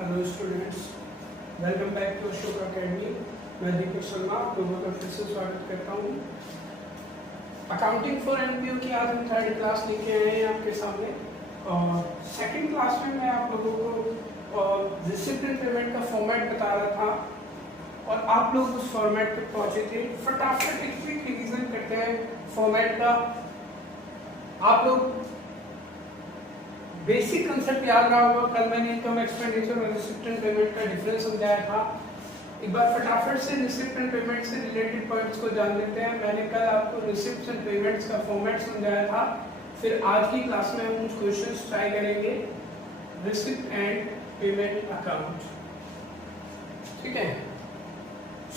Hello students, welcome back to Ashok academy. मैं दीपक शर्मा आप लोगों का फिर से स्वागत करता हूँ। अकाउंटिंग फॉर एनपीओ की आज हम थर्ड क्लास लेके आए हैं आपके सामने। और सेकंड क्लास में मैं आप लोगों को रिसिप्ट एंड पेमेंट का फॉर्मेट बता रहा था और आप लोग उस फॉर्मेट पे पहुंचे थे। फटाफट एक क्विक रिवीजन करते हैं फॉर्मेट का। आप लोग बेसिक कंसेप्ट याद रहा होगा, कल मैंने इनकम एक्सपेंडिचर और रिसिप्ट एंड पेमेंट का डिफरेंस समझाया था। एक बार फटाफट से रिसिप्ट एंड पेमेंट से रिलेटेड पॉइंट्स को जान लेते हैं। मैंने कल आपको रिसिप्ट एंड पेमेंट्स का फॉर्मेट समझाया था। फिर आज की क्लास में हम कुछ क्वेश्चंस ट्राई करेंगे रिसिप्ट एंड पेमेंट अकाउंट, ठीक है।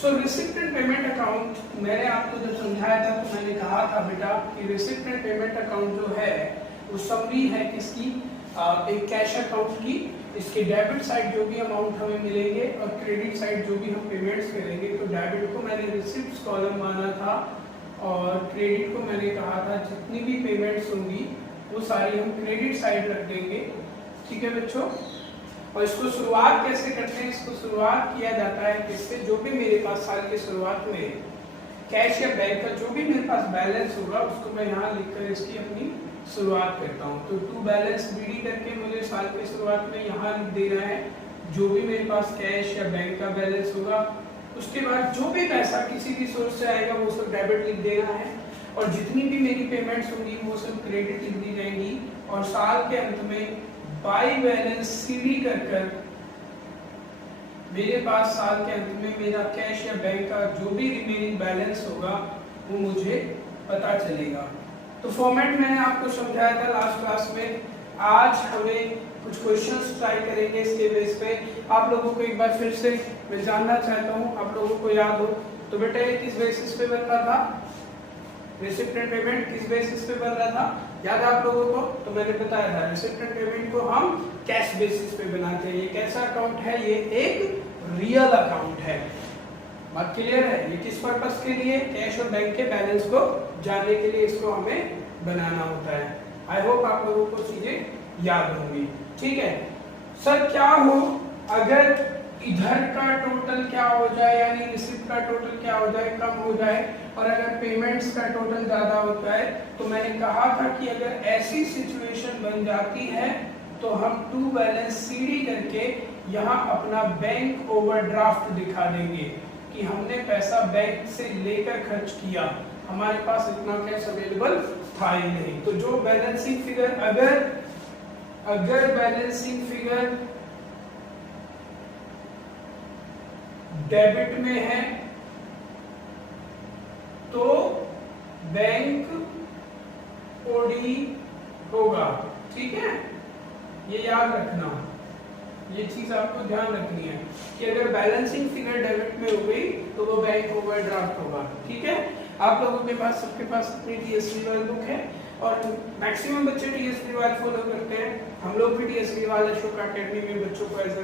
सो रिसिप्ट एंड पेमेंट अकाउंट मैंने आपको जब समझाया था तो मैंने कहा था बेटा कि रिसिप्ट एंड पेमेंट अकाउंट जो है वो समरी है किसकी, एक कैश अकाउंट की। इसके डेबिट साइड जो भी अमाउंट हमें मिलेंगे और क्रेडिट साइड जो भी हम पेमेंट्स करेंगे। तो डेबिट को मैंने रिसिप्ट्स कॉलम माना था और क्रेडिट को मैंने कहा था जितनी भी पेमेंट्स होंगी वो सारी हम क्रेडिट साइड रख देंगे, ठीक है बच्चों। और इसको शुरुआत कैसे करते हैं, इसको शुरुआत किया जाता है किससे, जो भी मेरे पास साल की शुरुआत में कैश या बैंक का जो भी मेरे पास बैलेंस होगा उसको मैं यहाँ लिखकर इसकी अपनी शुरुआत करता हूँ। तो टू बैलेंस बीडी करके मुझे साल की शुरुआत में यहाँ लिख देना है जो भी मेरे पास कैश या बैंक का बैलेंस होगा। उसके बाद जो भी पैसा किसी भी सोर्स से आएगा वो सब डेबिट लिख देना है और जितनी भी मेरी पेमेंट्स होंगी वो सब क्रेडिट लिख दी जाएंगी। और साल के अंत में बाई बैलेंस सीडी कर मेरे पास साल के अंत में मेरा कैश या बैंक का जो भी रिमेनिंग बैलेंस होगा वो मुझे पता चलेगा। तो फॉर्मेट मैंने आपको समझाया था लास्ट क्लास में। आज हमें कुछ क्वेश्चंस ट्राई करेंगे इसके बेस पे। आप लोगों को एक बार फिर से मैं जानना चाहता हूँ, आप लोगों को याद हो तो बेटा ये किस बेसिस पे बन रहा था, रिसिप्ट एंड पेमेंट किस बेसिस पे बन रहा था, याद है आप लोगों को? तो मैंने बताया था रिसिप्ट एंड पेमेंट को हम कैश बेसिस पे बनाते हैं। ये कैसा अकाउंट है, ये एक रियल अकाउंट है। बात क्लियर है? ये किस पर्पस के लिए, कैश और बैंक के बैलेंस को जानने के लिए इसको हमें बनाना होता है। आई होप आप लोगों को चीजें याद होंगी, ठीक है। सर क्या हो अगर इधर का टोटल क्या हो जाए, यानी रिसिप्ट का टोटल क्या हो जाए, कम हो जाए और अगर पेमेंट्स का टोटल ज्यादा होता है। तो मैंने कहा था कि अगर ऐसी सिचुएशन बन जाती है तो हम टू बैलेंस सीडी करके यहाँ अपना बैंक ओवरड्राफ्ट दिखा देंगे कि हमने पैसा बैंक से लेकर खर्च किया, हमारे पास इतना कैश अवेलेबल था ही नहीं। तो जो बैलेंसिंग फिगर अगर बैलेंसिंग फिगर डेबिट में है तो बैंक ओडी होगा, ठीक है। ये याद रखना, ये चीज आपको ध्यान रखनी है कि अगर बैलेंसिंग फिगर डेबिट में हो गई तो वो बैंक ओवरड्राफ्ट होगा, ठीक है। आप लोगों के पास सबके पास अपनी टीएसपी वाली बुक है और मैक्सिमम बच्चे टीएसपी वाल फॉलो करते हैं। हम लोग भी टीएसपी वाल अशोक अकेडमी में बच्चों को एज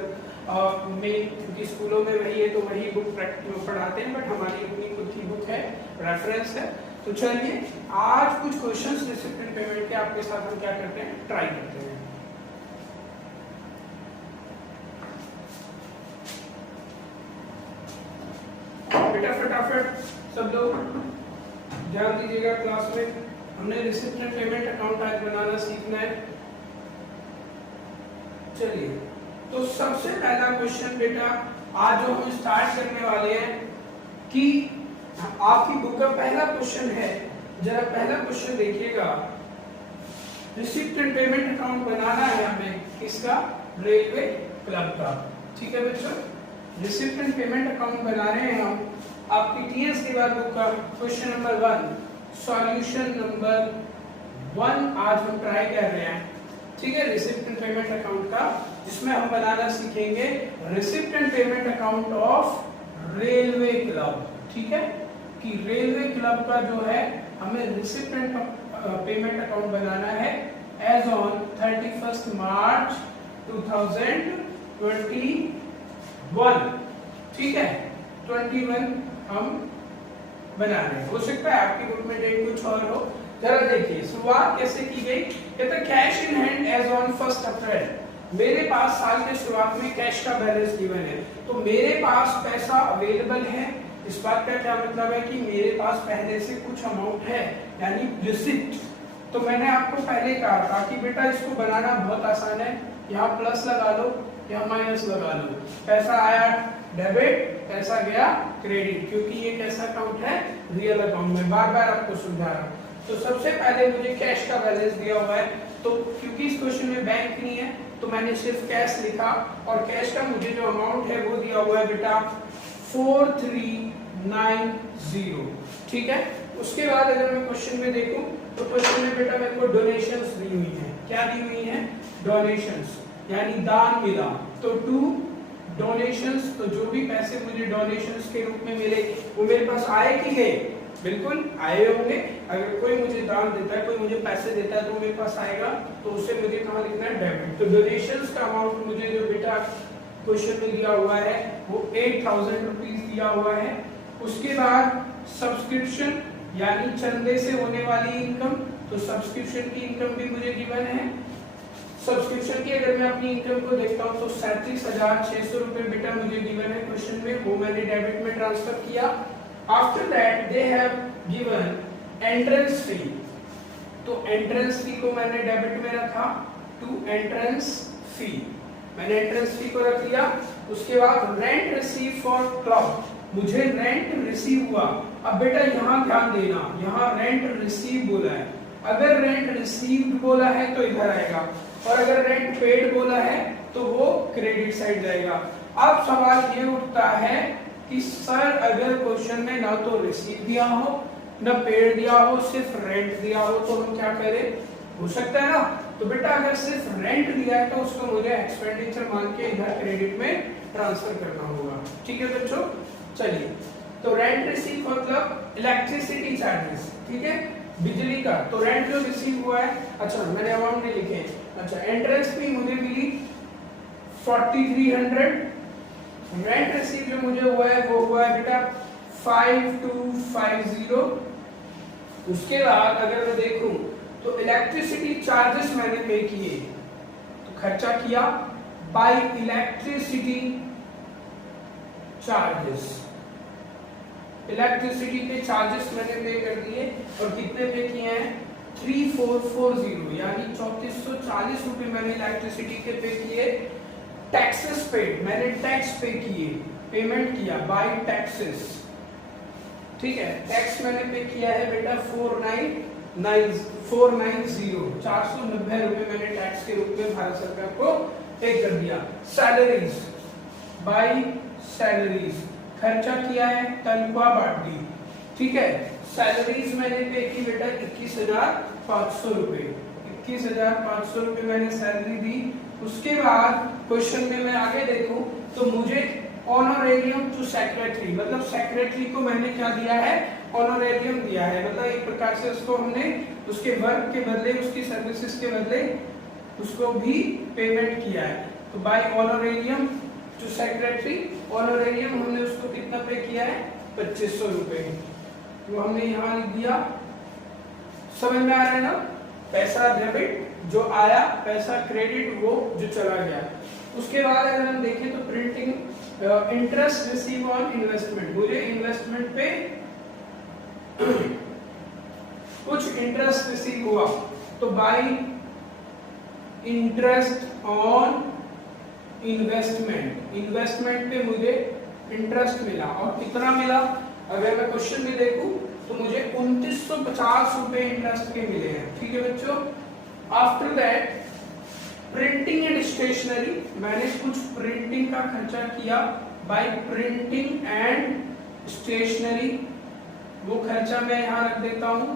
मेन, क्योंकि स्कूलों में वही है तो वही बुक प्रैक्टिस पढ़ाते हैं, बट हमारी अपनी खुद की बुक है, रेफरेंस है। तो चलिए आज कुछ क्वेश्चंस रिसिप्ट एंड पेमेंट के आपके साथ हम क्या करते हैं, ट्राई करते हैं। बेटा फटाफट सब लोग ध्यान दीजिएगा क्लास में। हमने रिसिप्ट एंड पेमेंट अकाउंट आज बनाना सीखना है। चलिए तो सबसे पहला क्वेश्चन बेटा आज जो हम स्टार्ट करने वाले हैं कि आपकी बुक का पहला क्वेश्चन है, जरा पहला क्वेश्चन देखिएगा। रिसिप्ट एंड पेमेंट अकाउंट बनाना है हमें किसका, रेलवे क्लब का, ठीक है बच्चों। रिसिप्ट एंड पेमेंट अकाउंट बना रहे हैं हम आपकी टीएस की बार बुक का क्वेश्चन नंबर 1, सॉल्यूशन नंबर 1 आज हम ट्राई कर रहे हैं, ठीक है। रिसिप्ट एंड पेमेंट अकाउंट का, जिसमें हम बनाना सीखेंगे receipt and payment account of railway club, ठीक है। कि रेलवे क्लब का जो है हमें रिसिप्ट एंड पेमेंट अकाउंट बनाना है एज ऑन 31 मार्च 2021, ठीक है। 21 हम बना रहे हैं। हो सकता है आपकी बुक में डेट कुछ और हो। जरा देखिए शुरुआत कैसे की गई, कहता cash in hand as on 1 April मेरे पास साल के शुरुआत में कैश का बैलेंस गिवन है, तो मेरे पास पैसा अवेलेबल है, इस बात का क्या मतलब है कि मेरे पास पहले से कुछ अमाउंट है, यानी रिसिप्ट। तो मैंने आपको पहले कहा था कि बेटा इसको बनाना बहुत आसान है, यहाँ प्लस लगा लो, यहाँ माइनस लगा लो, पैसा आया डेबिट, पैसा गया क्रेडिट, क्योंकि ये कैसा अकाउंट है, रियल अकाउंट में, बार बार आपको समझा रहा हूं। तो सबसे पहले मुझे कैश का बैलेंस दिया हुआ है, तो क्योंकि इस क्वेश्चन में बैंक नहीं है तो मैंने सिर्फ कैश लिखा, और कैश का मुझे जो अमाउंट है वो दिया हुआ है बेटा 4390, ठीक है। उसके बाद अगर मैं क्वेश्चन में देखूं तो क्वेश्चन में बेटा मेरे को डोनेशंस दी हुई है, क्या दी हुई है, डोनेशंस, यानी दान मिला, तो टू डोनेशंस, तो जो भी पैसे मुझे डोनेशंस के रूप में मिले वो मेरे पास आए कि गए, बिल्कुल आए होंगे। अगर कोई मुझे दान देता है, कोई मुझे पैसे देता है तो मेरे पास आएगा, तो उसे मुझे कहाँ लिखना है, डेबिट। तो डोनेशंस का अमाउंट मुझे जो बेटा क्वेश्चन में दिया हुआ है वो 8000 रुपीज दिया हुआ है। उसके बाद सब्सक्रिप्शन यानी चंदे से होने वाली इनकम, तो सब्सक्रिप्शन की इनकम भी मुझे गिवन है। सब्सक्रिप्शन की अगर मैं अपनी इनकम को देखता हूं तो 37,600 रुपए बेटा मुझे गिवन है क्वेश्चन में, वो मैंने डेबिट में ट्रांसफर किया। After that they have given entrance fee, तो एंट्रेंस फी को मैंने डेबिट में रखा, टू एंट्रेंस फी, मैंने एंट्रेंस फी को रख लिया। उसके बाद रेंट रिसीव फॉर क्लब, मुझे रेंट रिसीव हुआ। अब बेटा यहाँ ध्यान देना, यहाँ रेंट रिसीव बोला है, अगर रेंट रिसीव्ड बोला है तो इधर आएगा, और अगर रेंट पेड बोला है तो वो क्रेडिट साइड जाएगा। अब सवाल ये उठता है कि सर अगर क्वेश्चन में ना तो रिसीव दिया हो ना पेड दिया हो, सिर्फ रेंट दिया हो, तो हम क्या करें, हो सकता है ना। तो बेटा अगर सिर्फ रेंट दिया है तो उसको मुझे एक्सपेंडिचर मान के इधर क्रेडिट में ट्रांसफर करना होगा, ठीक है बच्चों। चलिए, तो रेंट रिसीव मतलब इलेक्ट्रिसिटी चार्जेस, ठीक है, बिजली का, तो रेंट जो रिसीव हुआ है, अच्छा मैंने अमाउंट नहीं लिखे, अच्छा एंट्रेंस फी मुझे मिली 4300, रेंट रिसीव जो मुझे हुआ है वो हुआ है बेटा 5250। उसके बाद अगर मैं देखूं तो इलेक्ट्रिसिटी चार्जेस मैंने पे किए, तो खर्चा किया बाय इलेक्ट्रिसिटी चार्जेस, इलेक्ट्रिसिटी के चार्जेस मैंने पे कर दिए, और कितने पे किए हैं, 3440, यानी 3440 रुपए मैंने इलेक्ट्रिसिटी के पे किए। टैक्सेस पेड, मैंने टैक्स पे किए, पेमेंट किया बाय टैक्सेस, ठीक है, टैक्स मैंने पे किया है बेटा 490, 490 रुपए मैंने टैक्स के रूप में भारत सरकार को पे कर दिया। सैलरीज, बाय सैलरीज, खर्चा किया है, तनख्वाह बांट दी, ठीक है। सैलरीज मैंने पे की बेटा 21,500 रुपए, 21,500 रुपए मैंने सैलरी दी। उसके बाद क्वेश्चन में मैं आगे देखूं तो मुझे ऑनरेरियम टू सेक्रेटरी, मतलब सेक्रेटरी को मैंने क्या दिया है, ऑनरेरियम दिया है, मतलब एक प्रकार से उसको हमने उसके वर्क के बदले, उसकी सर्विसेज के बदले उसको भी पेमेंट किया है। तो by honorarium to secretary, honorarium हमने उसको कितना पे किया है, 2500 रुपए, वो हमने यहाँ लिख दिया। समझ में आ रहा है ना, पैसा डेबिट जो आया, पैसा क्रेडिट वो जो चला गया। उसके बाद अगर हम देखें तो printing interest receive on investment, मुझे इन्वेस्टमेंट पे कुछ इंटरेस्ट रिसीव हुआ, तो bye interest on investment, investment पे मुझे इंटरेस्ट मिला, और कितना मिला, अगर मैं क्वेश्चन में देखूं तो मुझे 2950 रुपए इंटरेस्ट के मिले हैं, ठीक है बच्चों। After that printing and stationery, मैंने कुछ प्रिंटिंग का खर्चा किया बाय प्रिंटिंग एंड स्टेशनरी, वो खर्चा मैं यहाँ रख देता हूँ।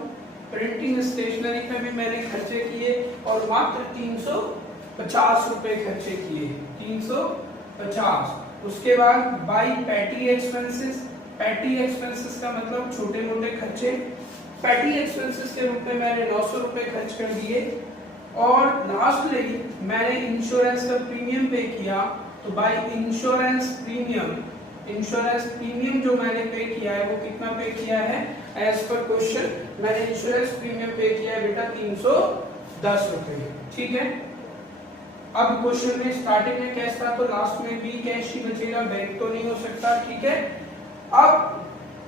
प्रिंटिंग स्टेशनरी पे भी मैंने खर्चे किए, और मात्र 350 रुपए खर्चे किए, 350। उसके बाद by petty expenses, petty expenses का मतलब छोटे मोटे खर्चे, पैटी एक्सपेंसेस के रूप में मैंने 900 रुपए खर्च कर दिए। और लास्टली मैंने इंश्योरेंस का प्रीमियम पे किया, तो by insurance premium, insurance premium जो मैंने पे किया है वो कितना पे किया है, एज पर क्वेश्चन मैंने इंश्योरेंस प्रीमियम पे किया है बेटा 310 रुपए, ठीक है। अब क्वेश्चन में स्टार्टिंग में कैश था तो लास्ट में भी कैश ही बचेगा, बैंक तो नहीं हो सकता, ठीक है। अब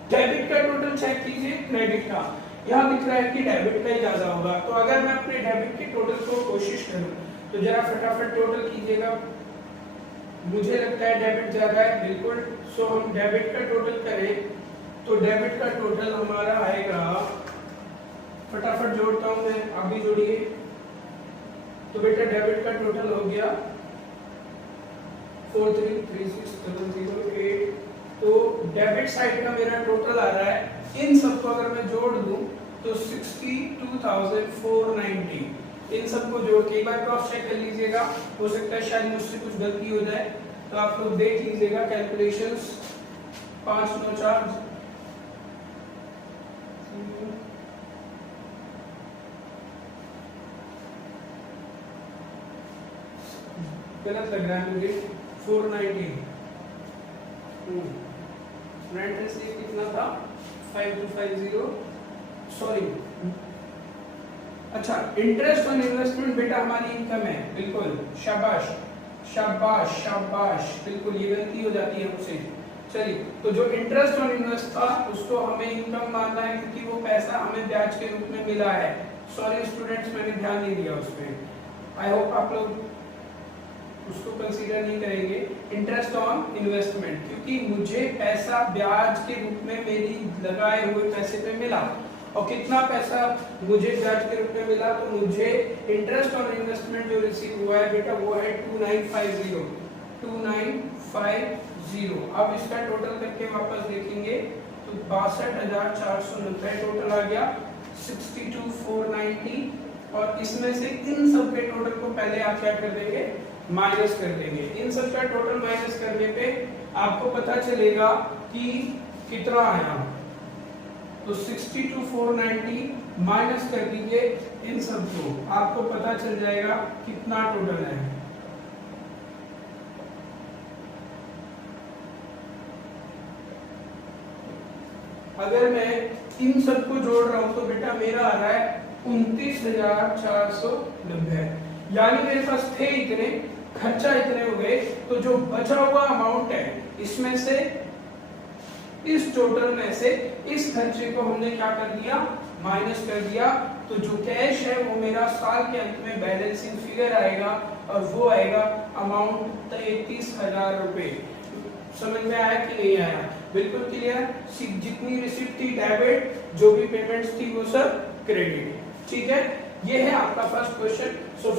डेबिट का टोटल चेक कीजिए, क्रेडिट का यहाँ दिख रहा है कि डेबिट का ही ज्यादा होगा, तो अगर मैं अपने डेबिट के टोटल को कोशिश करूं तो जरा फटाफट टोटल कीजिएगा। मुझे लगता है डेबिट ज्यादा है, बिल्कुल। सो हम डेबिट का टोटल करें तो डेबिट का टोटल हमारा आएगा, फटाफट जोड़ता हूं मैं, आप भी जोड़िए। तो बेटा डेबिट का टोटल हो गया 43360008। तो डेबिट साइड का मेरा टोटल आ रहा है, इन सबको अगर मैं जोड़ दूं तो 62490। इन सबको जोड़ के एक बार क्रॉस चेक कर लीजिएगा, हो सकता है शायद मुझसे कुछ गलती हो जाए, तो आप लोग देख लीजिएगा कैलकुलेशंस। 594 गलत लग रहा है मुझे, 490 रेंट कितना था 5250, सॉरी। अच्छा, इंटरेस्ट ऑन इन्वेस्टमेंट बेटा हमारी इनकम है, बिल्कुल, शाबाश शाबाश शाबाश, बिल्कुल ये गलती हो जाती है हमसे। चलिए, तो जो इंटरेस्ट ऑन इन्वेस्ट था उसको हमें इनकम मानना है क्योंकि वो पैसा हमें ब्याज के रूप में मिला है। सॉरी स्टूडेंट्स, मैंने ध्यान नहीं दिया उस पे, आई होप आप लोग उसको कंसीडर नहीं करेंगे। इंटरेस्ट ऑन इन्वेस्टमेंट, क्योंकि मुझे पैसा ब्याज के रूप में मेरी लगाए हुए पैसे पे मिला, और कितना पैसा मुझे ब्याज के रूप में मिला, तो मुझे इंटरेस्ट ऑन इन्वेस्टमेंट जो रिसीव हुआ है बेटा वो है 2950। अब इसका टोटल करके वापस देखेंगे तो 62,490 टोटल आ गया, 62,490। और इसमें से इन सब के टोटल को पहले आप क्या कर देंगे, माइनस कर देंगे। इन सब का टोटल माइनस करने पे आपको पता चलेगा कि कितना आया, तो 62,490 माइनस कर दीजिए इन सब को, आपको पता चल जाएगा कितना टोटल है। अगर मैं इन सब को जोड़ रहा हूं तो बेटा मेरा आ रहा है 29,490, यानी मेरे पास थे इतने, खर्चा इतने हो गए, तो जो बचा हुआ अमाउंट है इसमें से, इस टोटल में से इस खर्चे को हमने क्या कर दिया, माइनस कर दिया। तो जो कैश है वो मेरा साल के अंत में बैलेंसिंग फिगर आएगा, और वो आएगा अमाउंट 33,000 रुपए। समझ में आया कि नहीं आया? बिल्कुल क्लियर। जितनी रिसिप्ट थी डेबिट, जो भी पेमेंट्स थी वो सब क्रेडिट, ठीक है। ये है आपका फर्स्ट क्वेश्चन। सो